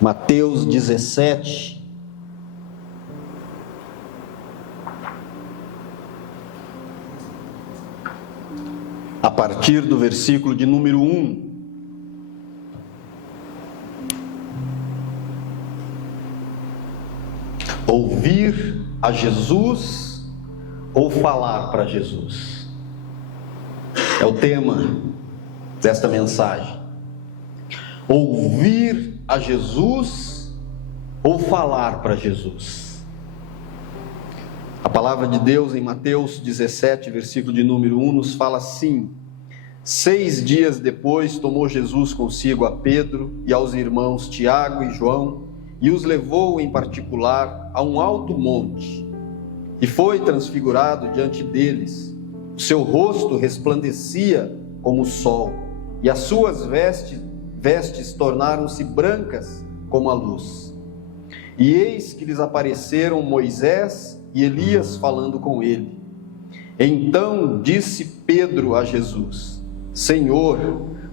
Mateus 17, a partir do versículo de número 1. Ouvir a Jesus ou falar para Jesus? É o tema desta mensagem. Ouvir a Jesus ou falar para Jesus? A palavra de Deus em Mateus 17, versículo de número 1, nos fala assim: 6 dias depois tomou Jesus consigo a Pedro e aos irmãos Tiago e João e os levou em particular a um alto monte e foi transfigurado diante deles. O seu rosto resplandecia como o sol e as suas vestes tornaram-se brancas como a luz. E eis que lhes apareceram Moisés e Elias falando com ele. Então disse Pedro a Jesus: Senhor,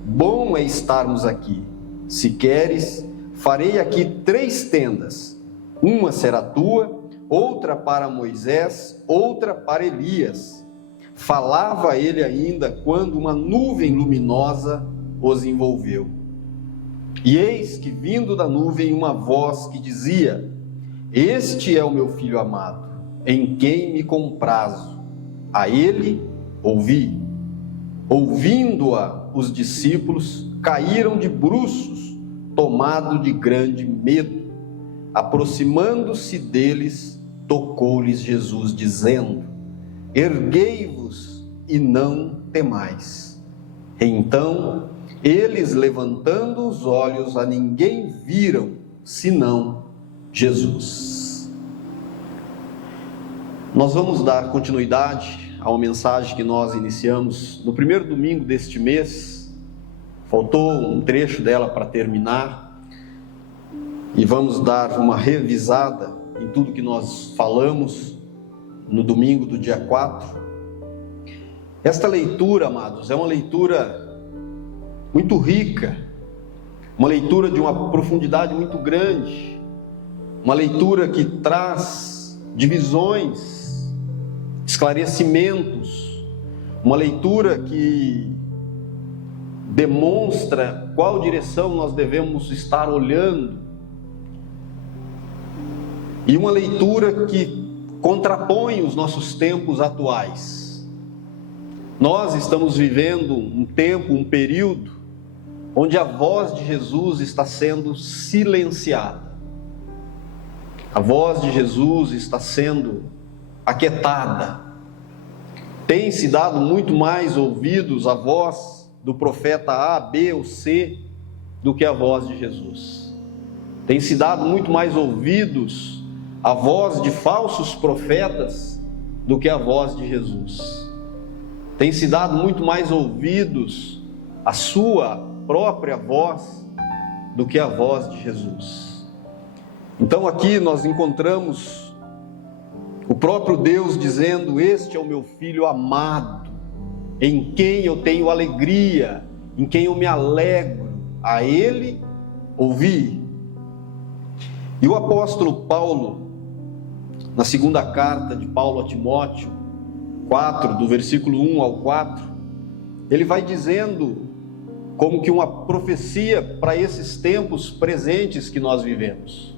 bom é estarmos aqui. Se queres, farei aqui 3 tendas. Uma será tua, outra para Moisés, outra para Elias. Falava ele ainda quando uma nuvem luminosa os envolveu. E eis que vindo da nuvem uma voz que dizia: Este é o meu filho amado, em quem me comprazo. A ele ouvi. Ouvindo-a, os discípulos caíram de bruços, tomados de grande medo. Aproximando-se deles, tocou-lhes Jesus, dizendo: Erguei-vos e não temais. Então, eles, levantando os olhos, a ninguém viram, senão Jesus. Nós vamos dar continuidade a uma mensagem que nós iniciamos no primeiro domingo deste mês. Faltou um trecho dela para terminar. E vamos dar uma revisada em tudo que nós falamos no domingo do dia 4. Esta leitura, amados, é uma leitura muito rica, uma leitura de uma profundidade muito grande, uma leitura que traz divisões, esclarecimentos, uma leitura que demonstra qual direção nós devemos estar olhando, e uma leitura que contrapõe os nossos tempos atuais. Nós estamos vivendo um tempo, um período, onde a voz de Jesus está sendo silenciada. A voz de Jesus está sendo aquietada. Tem se dado muito mais ouvidos à voz do profeta A, B ou C do que a voz de Jesus. Tem se dado muito mais ouvidos à voz de falsos profetas do que a voz de Jesus. Tem se dado muito mais ouvidos à sua própria voz do que a voz de Jesus. Então aqui nós encontramos o próprio Deus dizendo: Este é o meu filho amado, em quem eu tenho alegria, em quem eu me alegro, a ele ouvi. E o apóstolo Paulo, na segunda carta de Paulo a Timóteo 4, do versículo 1 ao 4, ele vai dizendo como que uma profecia para esses tempos presentes que nós vivemos,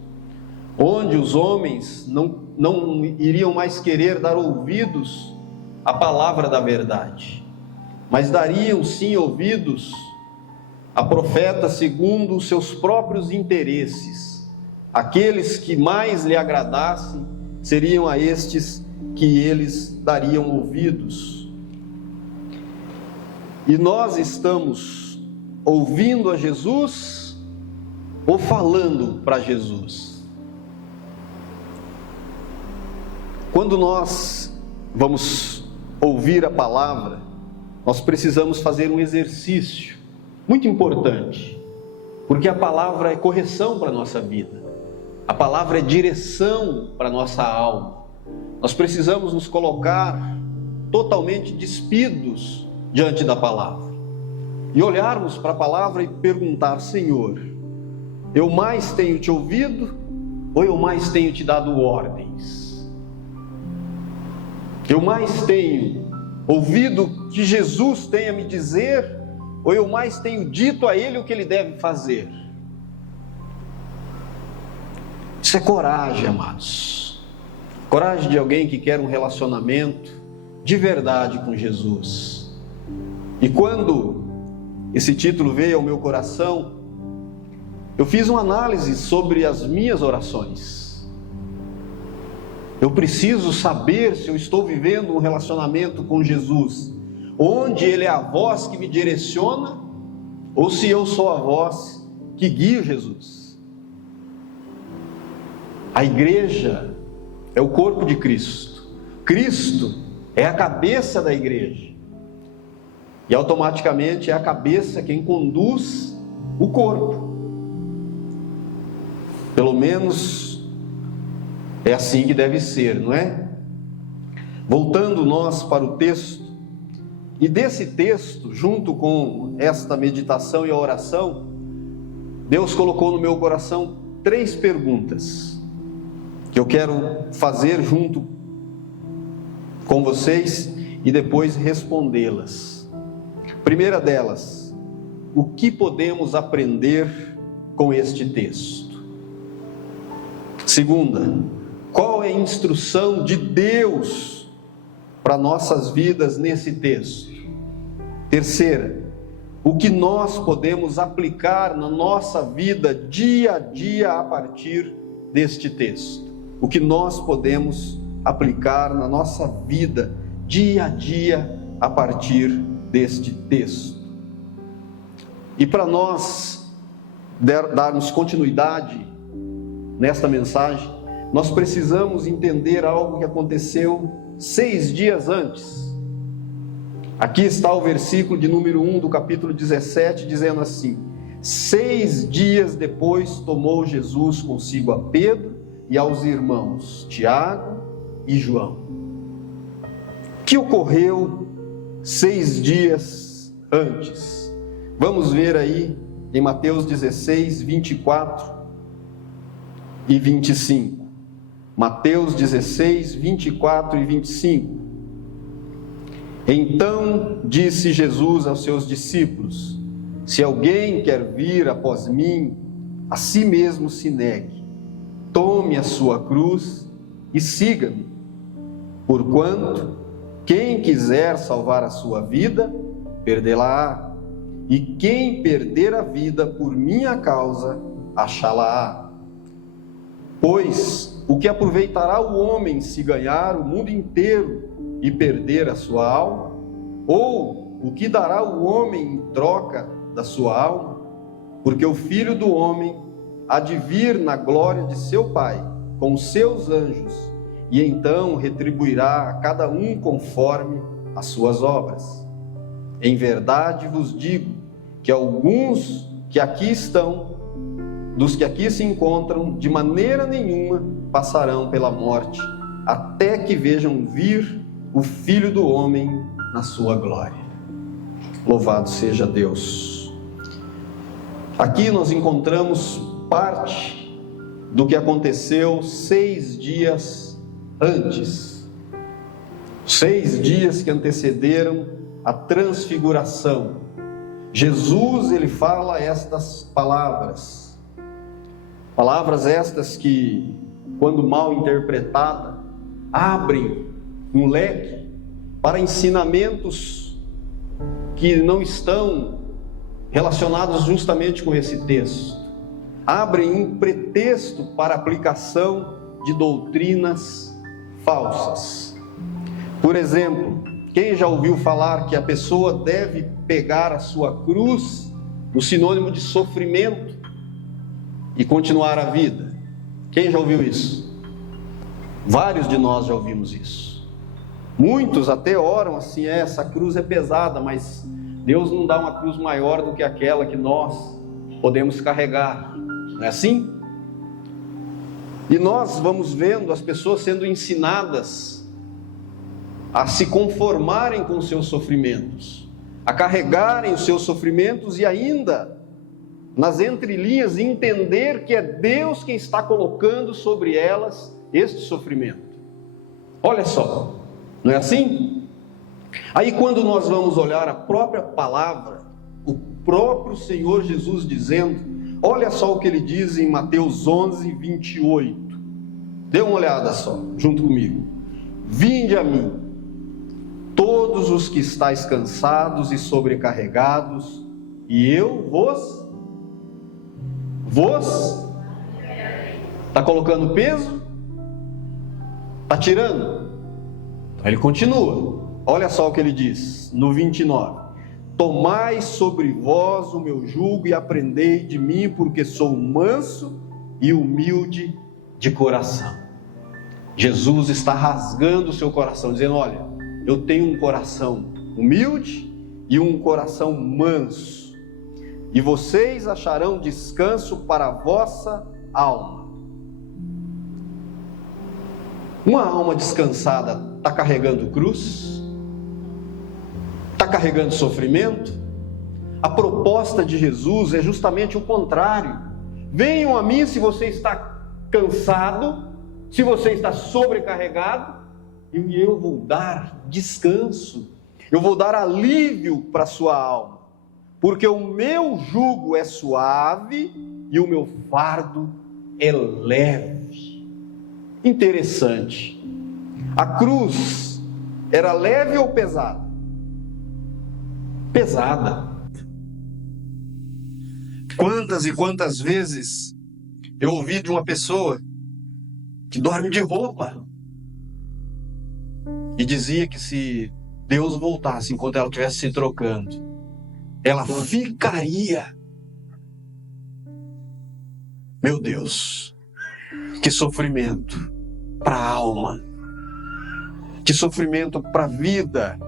onde os homens não iriam mais querer dar ouvidos à palavra da verdade, mas dariam sim ouvidos a profetas segundo os seus próprios interesses. Aqueles que mais lhe agradassem seriam a estes que eles dariam ouvidos. E nós estamos ouvindo a Jesus ou falando para Jesus? Quando nós vamos ouvir a palavra, nós precisamos fazer um exercício muito importante, porque a palavra é correção para a nossa vida, a palavra é direção para a nossa alma. Nós precisamos nos colocar totalmente despidos diante da palavra e olharmos para a palavra e perguntar: Senhor, Eu mais tenho te ouvido ou eu mais tenho te dado ordens? Eu mais tenho ouvido o que Jesus tem a me dizer ou eu mais tenho dito a Ele o que Ele deve fazer? Isso é coragem, amados. Coragem de alguém que quer um relacionamento de verdade com Jesus. E quando esse título veio ao meu coração, eu fiz uma análise sobre as minhas orações. Eu preciso saber se eu estou vivendo um relacionamento com Jesus, onde Ele é a voz que me direciona, ou se eu sou a voz que guia Jesus. A igreja é o corpo de Cristo. Cristo é a cabeça da igreja. E automaticamente é a cabeça quem conduz o corpo. Pelo menos é assim que deve ser, não é? Voltando nós para o texto, e desse texto, junto com esta meditação e a oração, Deus colocou no meu coração 3 perguntas que eu quero fazer junto com vocês e depois respondê-las. Primeira delas, o que podemos aprender com este texto? Segunda, qual é a instrução de Deus para nossas vidas nesse texto? Terceira, o que nós podemos aplicar na nossa vida dia a dia a partir deste texto? O que nós podemos aplicar na nossa vida dia a dia a partir deste texto? E para nós darmos continuidade nesta mensagem, nós precisamos entender algo que aconteceu 6 dias antes. Aqui está o versículo de número 1 do capítulo 17, dizendo assim: 6 dias depois tomou Jesus consigo a Pedro e aos irmãos Tiago e João. O que ocorreu 6 dias antes? Vamos ver aí em Mateus 16, 24 e 25. Mateus 16, 24 e 25. Então disse Jesus aos seus discípulos: se alguém quer vir após mim, a si mesmo se negue, tome a sua cruz e siga-me. Porquanto, quem quiser salvar a sua vida, perdê-la-á. E quem perder a vida por minha causa, achá-la-á. Pois, o que aproveitará o homem se ganhar o mundo inteiro e perder a sua alma? Ou o que dará o homem em troca da sua alma? Porque o Filho do Homem há de vir na glória de seu Pai, com os seus anjos, e então retribuirá a cada um conforme as suas obras. Em verdade vos digo que alguns que aqui estão, dos que aqui se encontram, de maneira nenhuma passarão pela morte, até que vejam vir o Filho do Homem na sua glória. Louvado seja Deus. Aqui nós encontramos parte do que aconteceu 6 dias antes. 6 dias que antecederam a transfiguração. Jesus, ele fala estas palavras. Palavras estas que, quando mal interpretadas, abrem um leque para ensinamentos que não estão relacionados justamente com esse texto. Abrem um pretexto para aplicação de doutrinas falsas. Por exemplo, quem já ouviu falar que a pessoa deve pegar a sua cruz no sinônimo de sofrimento e continuar a vida? Quem já ouviu isso? Vários de nós já ouvimos isso. Muitos até oram assim: essa cruz é pesada, mas Deus não dá uma cruz maior do que aquela que nós podemos carregar. Não é assim? E nós vamos vendo as pessoas sendo ensinadas a se conformarem com os seus sofrimentos, a carregarem os seus sofrimentos e ainda nas entrelinhas, e entender que é Deus quem está colocando sobre elas este sofrimento. Olha só, não é assim? Aí quando nós vamos olhar a própria palavra, o próprio Senhor Jesus dizendo, olha só o que ele diz em Mateus 11, 28. Dê uma olhada só, junto comigo. Vinde a mim, todos os que estáis cansados e sobrecarregados, e eu vos... Está colocando peso? Está tirando? Então ele continua. Olha só o que ele diz, no 29. Tomai sobre vós o meu jugo e aprendei de mim, porque sou manso e humilde de coração. Jesus está rasgando o seu coração, dizendo, olha, eu tenho um coração humilde e um coração manso, e vocês acharão descanso para a vossa alma. Uma alma descansada está carregando cruz? Está carregando sofrimento? A proposta de Jesus é justamente o contrário. Venham a mim se você está cansado, se você está sobrecarregado, e eu vou dar descanso, eu vou dar alívio para a sua alma, porque o meu jugo é suave e o meu fardo é leve. Interessante, a cruz era leve ou pesada? Pesada. Quantas e quantas vezes eu ouvi de uma pessoa que dorme de roupa e dizia que se Deus voltasse enquanto ela estivesse se trocando, ela ficaria. Meu Deus, que sofrimento para a alma, que sofrimento para a vida.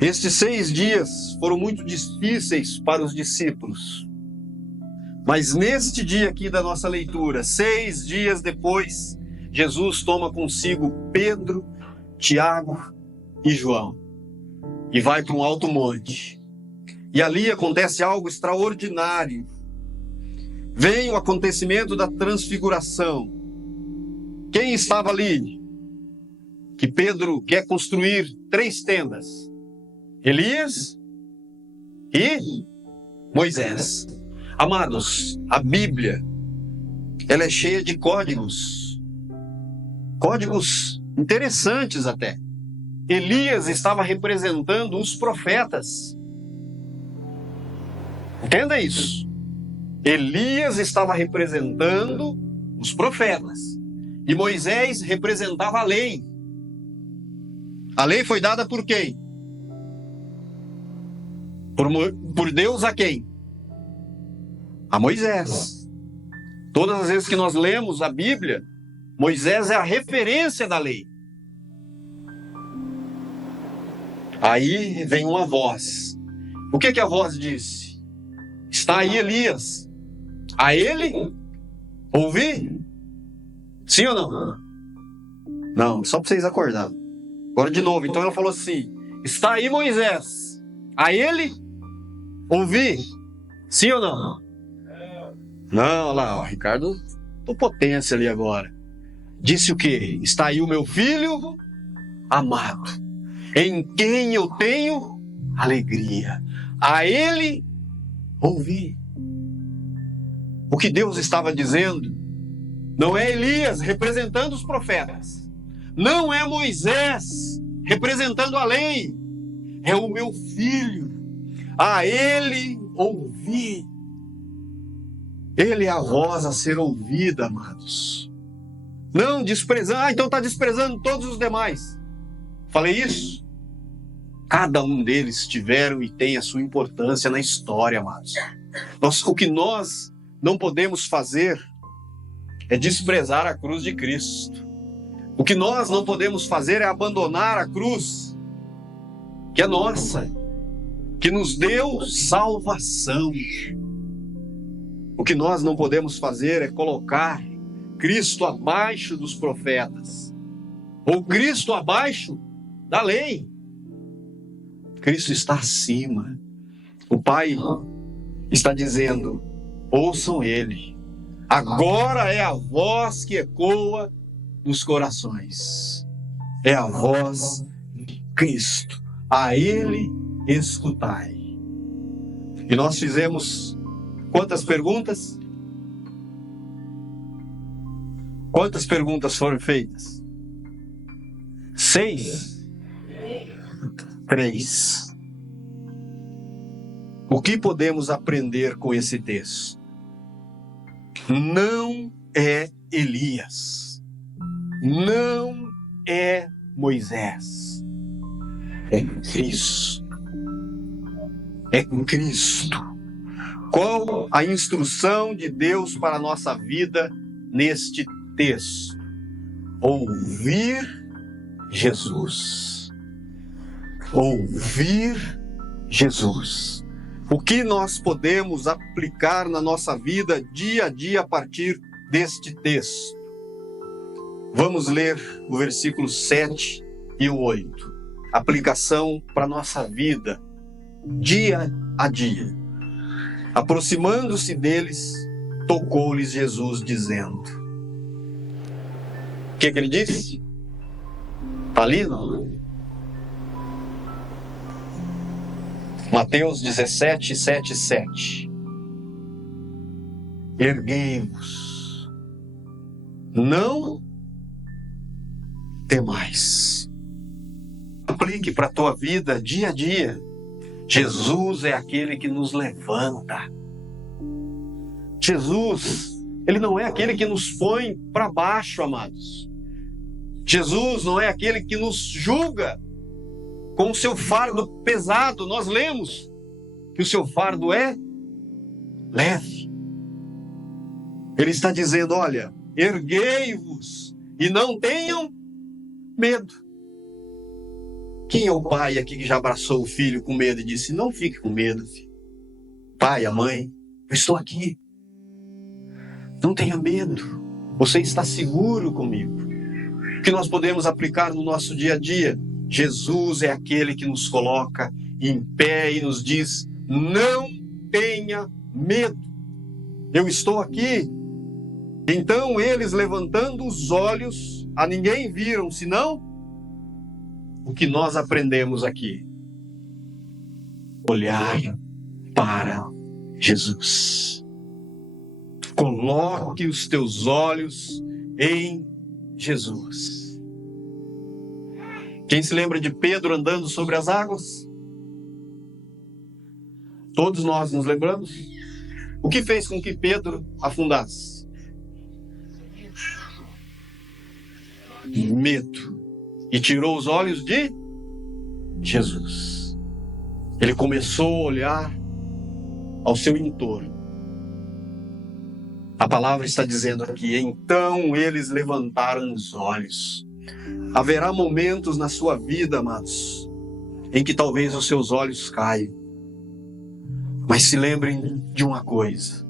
Estes 6 dias foram muito difíceis para os discípulos, mas neste dia aqui da nossa leitura, 6 dias depois, Jesus toma consigo Pedro, Tiago e João e vai para um alto monte, e ali acontece algo extraordinário. Vem o acontecimento da transfiguração. Quem estava ali? Que Pedro quer construir 3 tendas. Elias e Moisés. Amados, a Bíblia, ela é cheia de códigos interessantes até. Elias estava representando os profetas. Entenda isso. Elias estava representando os profetas. E Moisés representava a lei. A lei foi dada por quem? Por Deus a quem? A Moisés. Todas as vezes que nós lemos a Bíblia, Moisés é a referência da lei. Aí vem uma voz. O que a voz disse? Está aí Elias. A ele ouvir? Sim ou não? Não, só para vocês acordarem. Agora de novo. Então ela falou assim: está aí Moisés. A ele ouvir? Sim ou não? Não, olha lá, Ricardo, tô potência ali agora. Disse o quê? Está aí o meu filho amado, em quem eu tenho alegria. A ele ouvir. O que Deus estava dizendo não é Elias representando os profetas, não é Moisés representando a lei, é o meu filho. A ele ouvir. Ele é a voz a ser ouvida, amados. Não desprezando. Então está desprezando todos os demais. Falei isso? Cada um deles tiveram e tem a sua importância na história, amados. O que nós não podemos fazer é desprezar a cruz de Cristo. O que nós não podemos fazer é abandonar a cruz, que é nossa, que nos deu salvação. O que nós não podemos fazer é colocar Cristo abaixo dos profetas, ou Cristo abaixo da lei. Cristo está acima. O Pai está dizendo: ouçam Ele. Agora é a voz que ecoa nos corações. É a voz de Cristo. A Ele escutai. E nós fizemos quantas perguntas? Quantas perguntas foram feitas? 6? 3. O que podemos aprender com esse texto? Não é Elias. Não é Moisés. É Cristo. É Cristo. Qual a instrução de Deus para a nossa vida neste texto? Ouvir Jesus. Ouvir Jesus. O que nós podemos aplicar na nossa vida dia a dia a partir deste texto? Vamos ler o versículo 7 e o 8. Aplicação para a nossa vida, dia a dia. Aproximando-se deles, tocou-lhes Jesus, dizendo... O que ele disse? Está ali, não? Mateus 17, 7, 7. Erguei-vos, não temais. Aplique para a tua vida dia a dia. Jesus é aquele que nos levanta. Jesus, Ele não é aquele que nos põe para baixo, amados. Jesus não é aquele que nos julga com o seu fardo pesado. Nós lemos que o seu fardo é leve. Ele está dizendo: olha, erguei-vos e não tenham medo. Quem é o pai aqui que já abraçou o filho com medo e disse: não fique com medo, filho. Pai, a mãe, eu estou aqui. Não tenha medo. Você está seguro comigo. O que nós podemos aplicar no nosso dia a dia? Jesus é aquele que nos coloca em pé e nos diz: não tenha medo. Eu estou aqui. Então eles, levantando os olhos, a ninguém viram, senão o que nós aprendemos aqui: olhar para Jesus. Coloque os teus olhos em Jesus. Quem se lembra de Pedro andando sobre as águas? Todos nós nos lembramos? O que fez com que Pedro afundasse? Medo. E tirou os olhos de Jesus. Ele começou a olhar ao seu entorno. A palavra está dizendo aqui: então eles levantaram os olhos. Haverá momentos na sua vida, amados, em que talvez os seus olhos caiam. Mas se lembrem de uma coisa: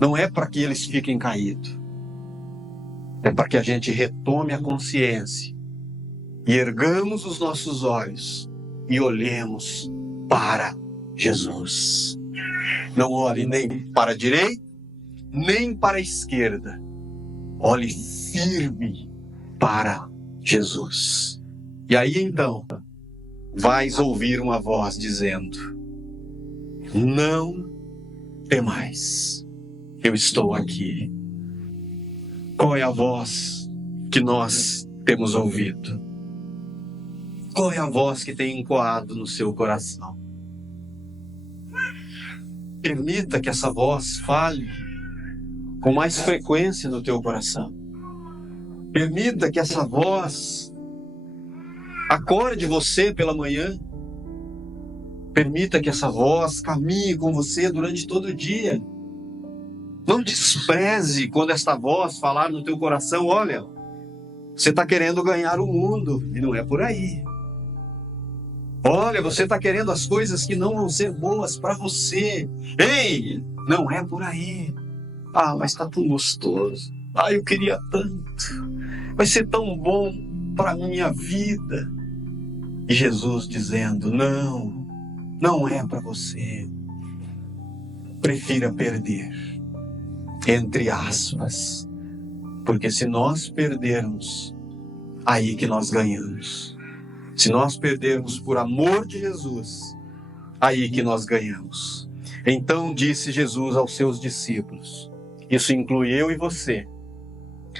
não é para que eles fiquem caídos. É para que a gente retome a consciência e ergamos os nossos olhos e olhemos para Jesus. Não olhe nem para a direita, nem para a esquerda. Olhe firme para Jesus. E aí então, vais ouvir uma voz dizendo: não temais, eu estou aqui. Qual é a voz que nós temos ouvido? Qual é a voz que tem ecoado no seu coração? Permita que essa voz fale com mais frequência no teu coração. Permita que essa voz acorde você pela manhã. Permita que essa voz caminhe com você durante todo o dia. Não despreze quando esta voz falar no teu coração: olha, você está querendo ganhar o mundo e não é por aí. Olha, você está querendo as coisas que não vão ser boas para você. Ei, não é por aí. Ah, mas está tão gostoso. Ah, eu queria tanto. Vai ser tão bom para a minha vida. E Jesus dizendo: não é para você. prefira perder, entre aspas, porque se nós perdermos, aí que nós ganhamos. Se nós perdermos por amor de Jesus, aí que nós ganhamos. Então disse Jesus aos seus discípulos, isso inclui eu e você: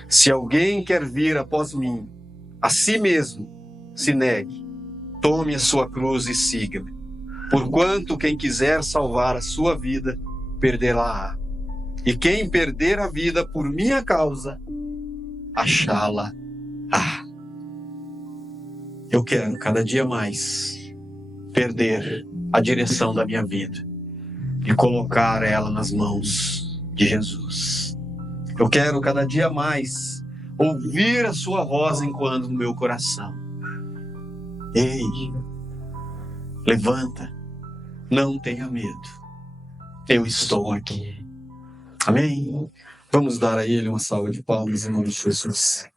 se alguém quer vir após mim, a si mesmo se negue, tome a sua cruz e siga-me. Porquanto quem quiser salvar a sua vida, perdê-la-á. E quem perder a vida por minha causa, achá-la-á. Eu quero cada dia mais perder a direção da minha vida e colocar ela nas mãos de Jesus. Eu quero cada dia mais ouvir a sua voz encoando no meu coração. Ei, levanta, não tenha medo, eu estou aqui. Amém? Vamos dar a Ele uma salva de palmas em nome de Jesus.